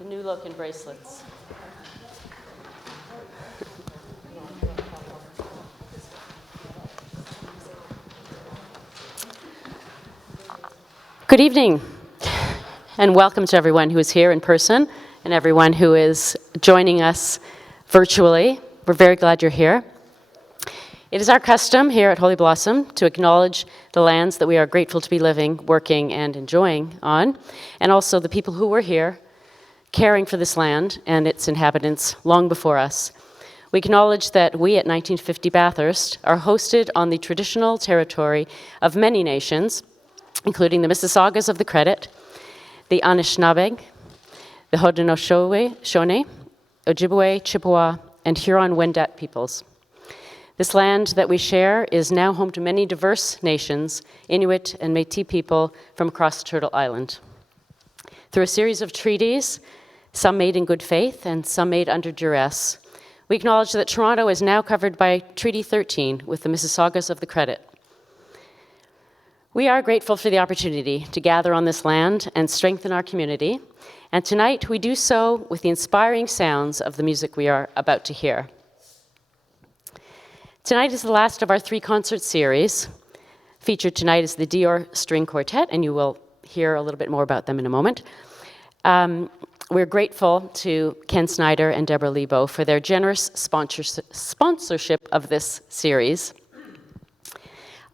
The new look in bracelets. Good evening, and welcome to everyone who is here in person and everyone who is joining us virtually. We're very glad you're here. It is our custom here at Holy Blossom to acknowledge the lands that we are grateful to be living, working, and enjoying on, and also the people who were here caring for this land and its inhabitants long before us. We acknowledge that we at 1950 Bathurst are hosted on the traditional territory of many nations, including the Mississaugas of the Credit, the Anishinaabe, the Haudenosaunee, Ojibwe, Chippewa, and Huron-Wendat peoples. This land that we share is now home to many diverse nations, Inuit and Métis people from across Turtle Island. Through a series of treaties, some made in good faith and some made under duress, we acknowledge that Toronto is now covered by Treaty 13 with the Mississaugas of the Credit. We are grateful for the opportunity to gather on this land and strengthen our community, and tonight we do so with the inspiring sounds of the music we are about to hear. Tonight is the last of our 3-concert series. Featured tonight is the Dior String Quartet, and you will hear a little bit more about them in a moment. We're grateful to Ken Snyder and Deborah Lebo for their generous sponsorship of this series.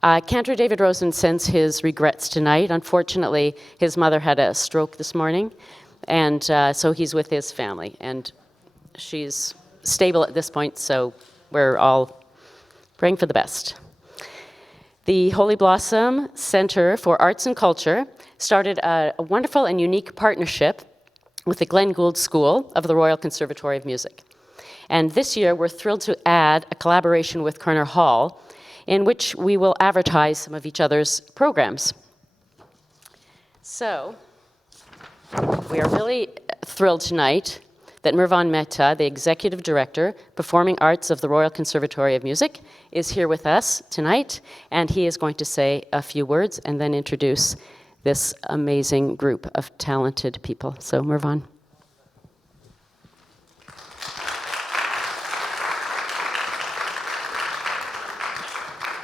Cantor David Rosen sends his regrets tonight. Unfortunately, his mother had a stroke this morning, and so he's with his family. And she's stable at this point, so we're all praying for the best. The Holy Blossom Center for Arts and Culture started a wonderful and unique partnership with the Glenn Gould School of the Royal Conservatory of Music. And this year, we're thrilled to add a collaboration with Kerner Hall, in which we will advertise some of each other's programs. So, we are really thrilled tonight that Mirvan Mehta, the Executive Director, Performing Arts of the Royal Conservatory of Music, is here with us tonight, and he is going to say a few words and then introduce this amazing group of talented people. So, Mirvan.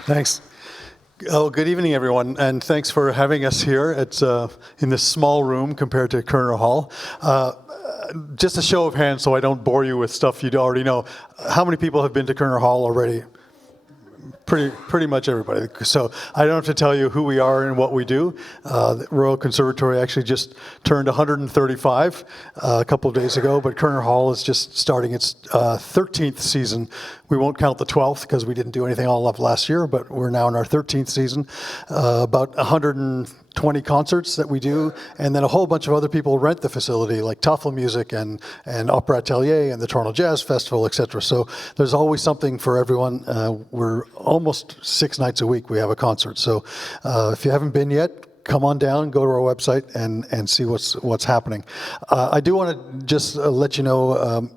Thanks. Oh, good evening, everyone, and thanks for having us here. It's in this small room compared to Kerner Hall. Just a show of hands so I don't bore you with stuff you already know. How many people have been to Kerner Hall already? Pretty much everybody. So I don't have to tell you who we are and what we do. The Royal Conservatory actually just turned 135 a couple of days ago, but Kerner Hall is just starting its 13th season. We won't count the 12th because we didn't do anything all of last year, but we're now in our 13th season. About 120 concerts that we do, and then a whole bunch of other people rent the facility, like Toffel Music and Opera Atelier and the Toronto Jazz Festival, etc. So there's always something for everyone. We're almost 6 nights a week we have a concert. So if you haven't been yet, come on down, go to our website and see what's happening. I do want to just let you know,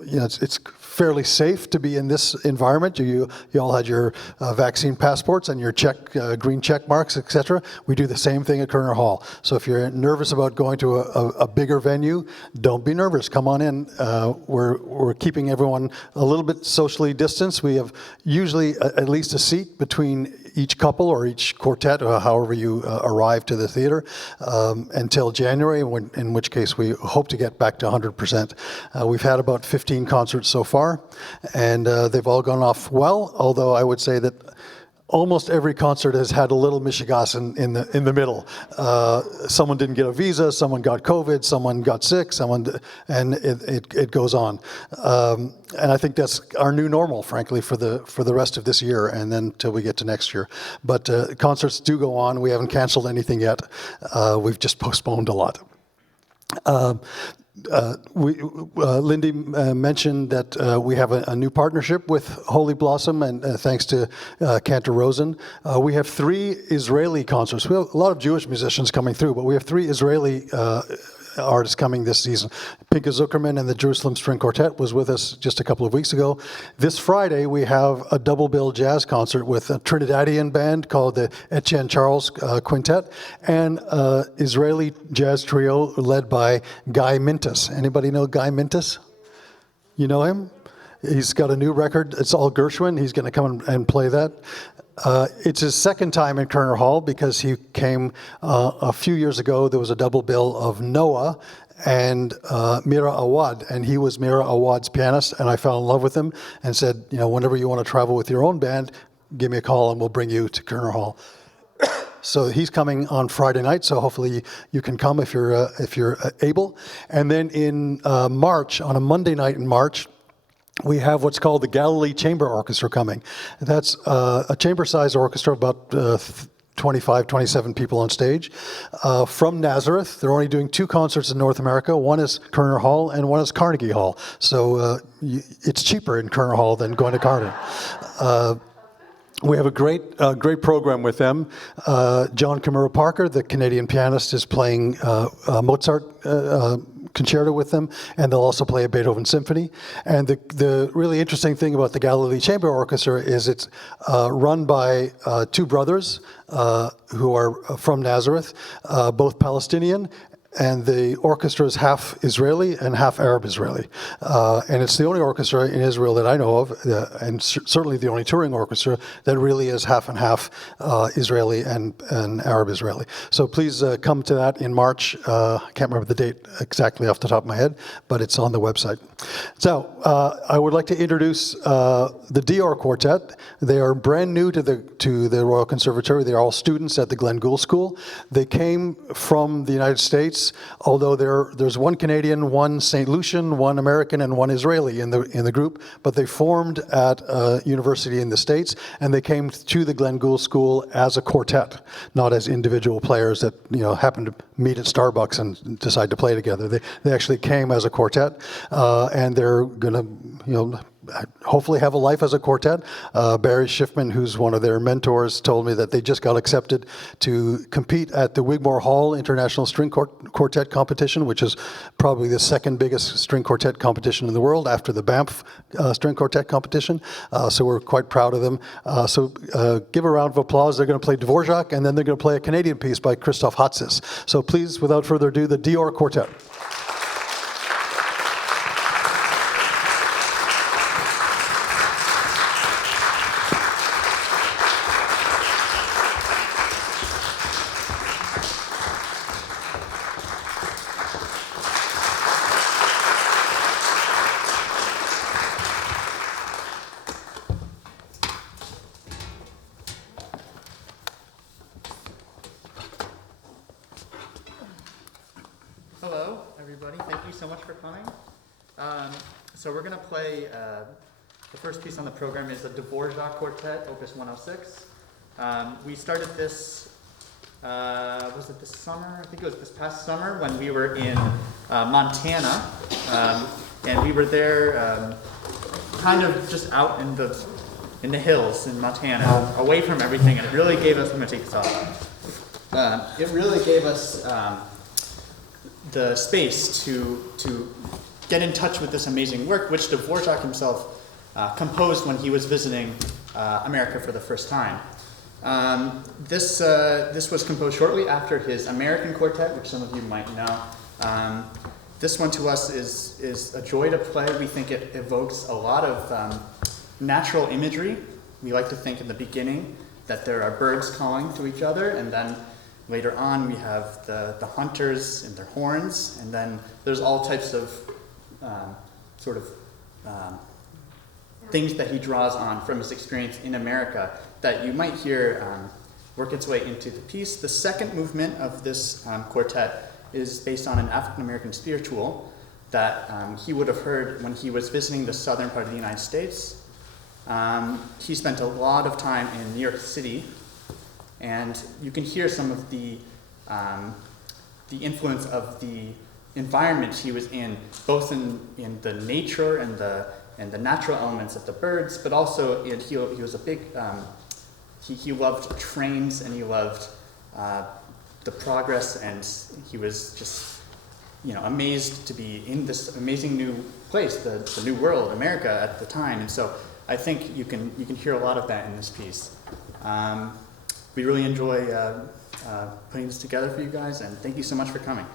it's fairly safe to be in this environment. You all had your vaccine passports and your green check marks, etc. We do the same thing at Kerner Hall. So if you're nervous about going to a bigger venue, don't be nervous. Come on in. We're keeping everyone a little bit socially distanced. We have usually at least a seat between each couple or each quartet, however you arrive to the theater, until January, in which case we hope to get back to 100%. We've had about 15 concerts so far, and they've all gone off well, although I would say that almost every concert has had a little mishigas in the middle. Someone didn't get a visa, someone got COVID, someone got sick, and it goes on. And I think that's our new normal, frankly, for the rest of this year, and then till we get to next year. But concerts do go on. We haven't canceled anything yet. We've just postponed a lot. Lindy mentioned that we have a new partnership with Holy Blossom, and thanks to Cantor Rosen. We have 3 Israeli concerts. We have a lot of Jewish musicians coming through, but we have 3 Israeli artists coming this season. Pinka Zuckerman and the Jerusalem String Quartet was with us just a couple of weeks ago. This Friday, we have a double bill jazz concert with a Trinidadian band called the Etienne Charles Quintet and Israeli jazz trio led by Guy Mintus. Anybody know Guy Mintus? You know him? He's got a new record. It's all Gershwin. He's going to come and play that. It's his second time in Kerner Hall because he came a few years ago. There was a double bill of Noah and Mira Awad, and he was Mira Awad's pianist, and I fell in love with him and said, whenever you want to travel with your own band, give me a call and we'll bring you to Kerner Hall. So he's coming on Friday night, so hopefully you can come if you're able. And then in March, on a Monday night in March, we have what's called the Galilee Chamber Orchestra coming. That's a chamber-sized orchestra, about 25, 27 people on stage, from Nazareth. They're only doing 2 concerts in North America. One is Kerner Hall and one is Carnegie Hall. So it's cheaper in Kerner Hall than going to Carnegie. We have a great program with them. John Kimura Parker, the Canadian pianist, is playing Mozart concerto with them, and they'll also play a Beethoven symphony. And the really interesting thing about the Galilee Chamber Orchestra is it's run by 2 brothers who are from Nazareth, both Palestinian, and the orchestra is half Israeli and half Arab Israeli. And it's the only orchestra in Israel that I know of, and certainly the only touring orchestra that really is half and half Israeli and Arab Israeli. So please come to that in March. I can't remember the date exactly off the top of my head, but it's on the website. So I would like to introduce the Dior Quartet. They are brand new to the Royal Conservatory. They're all students at the Glenn Gould School. They came from the United States, although there's one Canadian, one St. Lucian, one American, and one Israeli in the group, but they formed at a university in the States, and they came to the Glenn Gould School as a quartet, not as individual players that happened to meet at Starbucks and decide to play together. They actually came as a quartet, and they're going to hopefully have a life as a quartet. Barry Schiffman, who's one of their mentors, told me that they just got accepted to compete at the Wigmore Hall International String Quartet Competition, which is probably the second biggest string quartet competition in the world after the Banff String Quartet Competition. So we're quite proud of them. So give a round of applause. They're going to play Dvorak, and then they're going to play a Canadian piece by Christoph Hatzis. So please, without further ado, the Dior Quartet. Hello, everybody. Thank you so much for coming. So we're going to play, the first piece on the program is the Dvorak Quartet, Opus 106. We started this, was it this summer? I think it was this past summer when we were in Montana. And we were there kind of just out in the hills in Montana, away from everything. And it really gave us, I'm going to take this off. It really gave us the space to get in touch with this amazing work, which Dvorak himself composed when he was visiting America for the first time. This was composed shortly after his American quartet, which some of you might know. This one to us is a joy to play. We think it evokes a lot of natural imagery. We like to think in the beginning that there are birds calling to each other, and then later on, we have the hunters and their horns, and then there's all types of things that he draws on from his experience in America that you might hear work its way into the piece. The second movement of this quartet is based on an African-American spiritual that he would have heard when he was visiting the southern part of the United States. He spent a lot of time in New York City, and you can hear some of the influence of the environment he was in, both in the nature and the natural elements of the birds, but also he was a big, he loved trains, and he loved the progress, and he was just amazed to be in this amazing new place, the new world, America at the time. And so I think you can hear a lot of that in this piece. We really enjoy putting this together for you guys, and thank you so much for coming.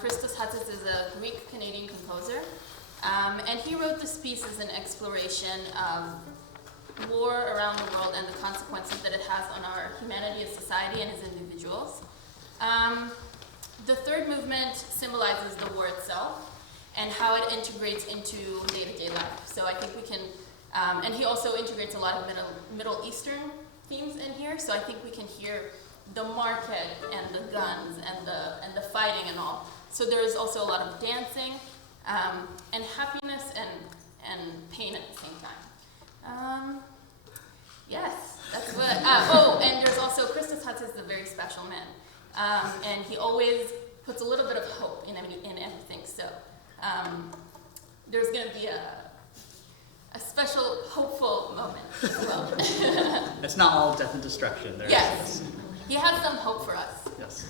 Christos Hatsis is a Greek-Canadian composer, and he wrote this piece as an exploration of war around the world and the consequences that it has on our humanity as society and as individuals. The third movement symbolizes the war itself and how it integrates into day-to-day life. So I think we can, and he also integrates a lot of Middle Eastern themes in here, so I think we can hear the market and the guns and the fighting and all. So there is also a lot of dancing and happiness and pain at the same time. Yes, that's what. And there's also Christos Hatsis is a very special man, and he always puts a little bit of hope in everything. So there's going to be a special hopeful moment as well. It's not all death and destruction. Yes, he has some hope for us. Yes.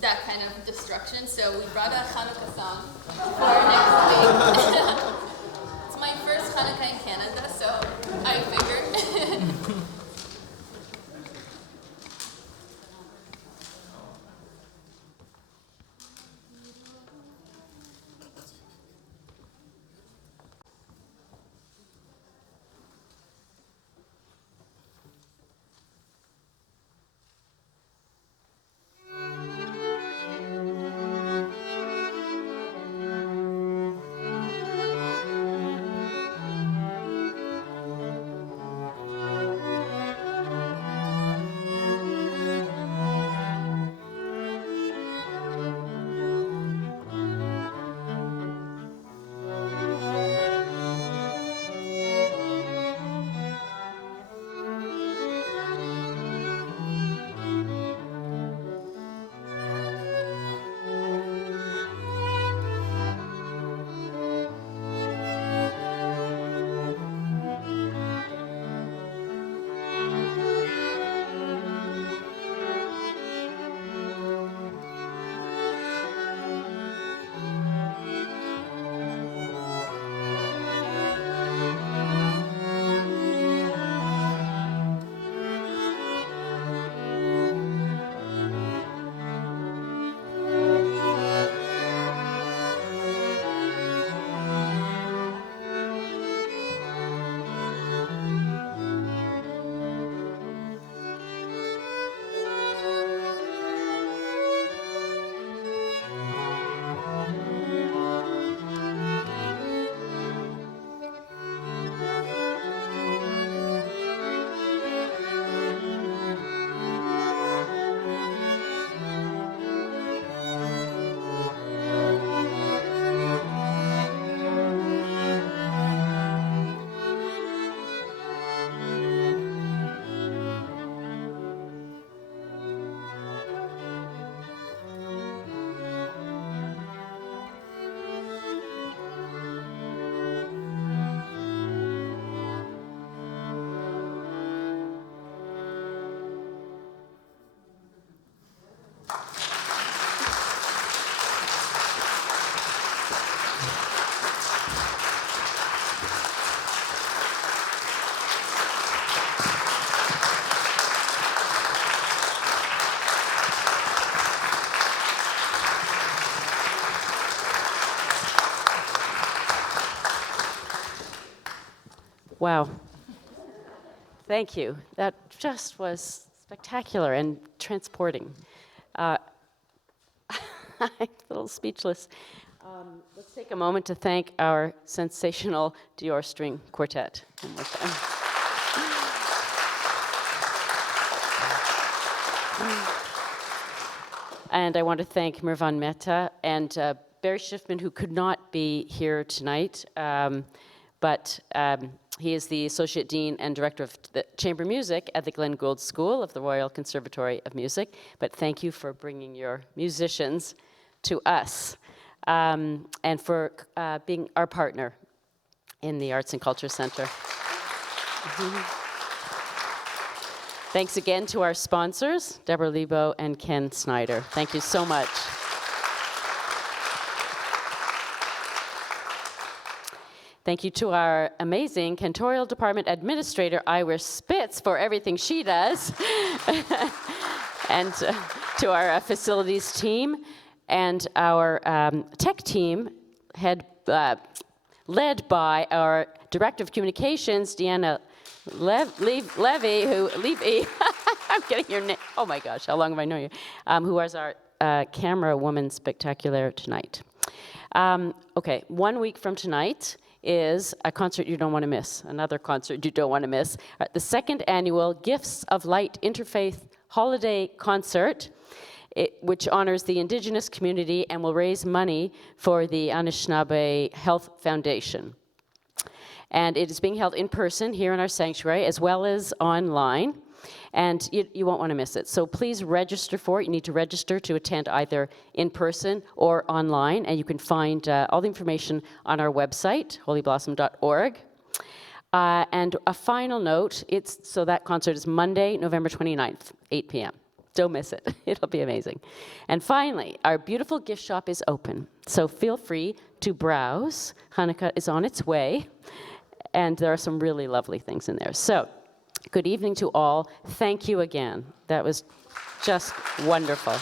That kind of destruction, so we brought a Hanukkah song for next week. It's my first Hanukkah in Canada, so I figured. Wow. Thank you. That just was spectacular and transporting. I'm a little speechless. Let's take a moment to thank our sensational Dior string quartet one more time. And I want to thank Mirvan Mehta and Barry Schiffman, who could not be here tonight, but he is the Associate Dean and Director of the Chamber Music at the Glenn Gould School of the Royal Conservatory of Music. But thank you for bringing your musicians to us and for being our partner in the Arts and Culture Center. Thanks again to our sponsors, Deborah Lebo and Ken Snyder. Thank you so much. Thank you to our amazing Cantorial Department Administrator, Iris Spitz, for everything she does. And to our facilities team and our tech team, led by our Director of Communications, Deanna Levy, I'm getting your name, oh my gosh, how long have I known you? Who was our camera woman spectacular tonight. Okay, 1 week from tonight is a concert you don't want to miss, another concert you don't want to miss. The second annual Gifts of Light Interfaith Holiday Concert, which honors the Indigenous community and will raise money for the Anishinaabe Health Foundation. And it is being held in person here in our sanctuary as well as online. And you won't want to miss it. So please register for it. You need to register to attend either in person or online. And you can find all the information on our website, holyblossom.org. And a final note, so that concert is Monday, November 29th, 8 p.m. Don't miss it. It'll be amazing. And finally, our beautiful gift shop is open. So feel free to browse. Hanukkah is on its way. And there are some really lovely things in there. So, good evening to all. Thank you again. That was just wonderful.